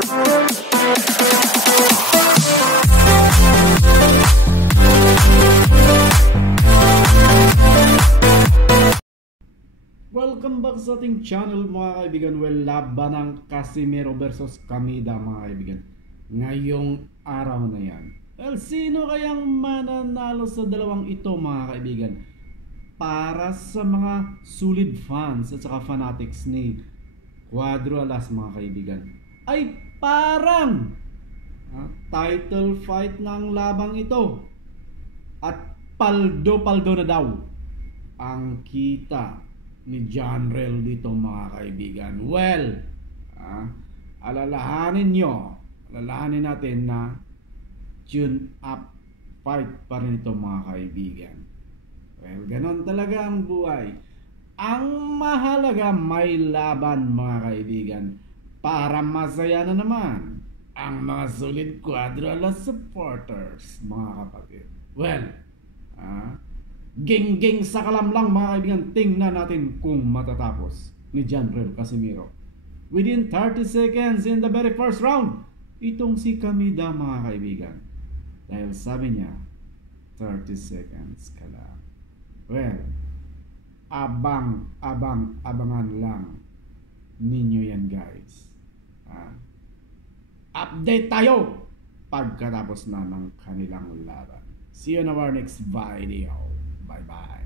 Welcome back sa ating channel mga kaibigan. Well, laban ng Casimero versus Kamida mga kaibigan. Ngayong araw na yan. Well, sino kayang mananalo sa dalawang ito mga kaibigan? Para sa mga solid fans at saka fanatics ni Cuadro Alas mga kaibigan, ay parang title fight ng labang ito. At paldo-paldo na daw ang kita ni John Rel dito mga kaibigan. Well, alalahanin natin na tune up fight pa rin ito mga kaibigan. Well, ganon talaga ang buhay. Ang mahalaga may laban mga kaibigan, para masaya na naman ang mga solid Cuadro Alas supporters mga kapatid. Well, geng-geng sa kalamlang mga kaibigan. Tingnan natin kung matatapos ni John Rel Casimero within 30 seconds in the very first round itong si Kamida mga kaibigan, dahil sabi niya 30 seconds ka lang. Well, abangan lang ninyo yan guys. Update tayo pagkatapos na ng kanilang laban. See you in our next video. Bye bye.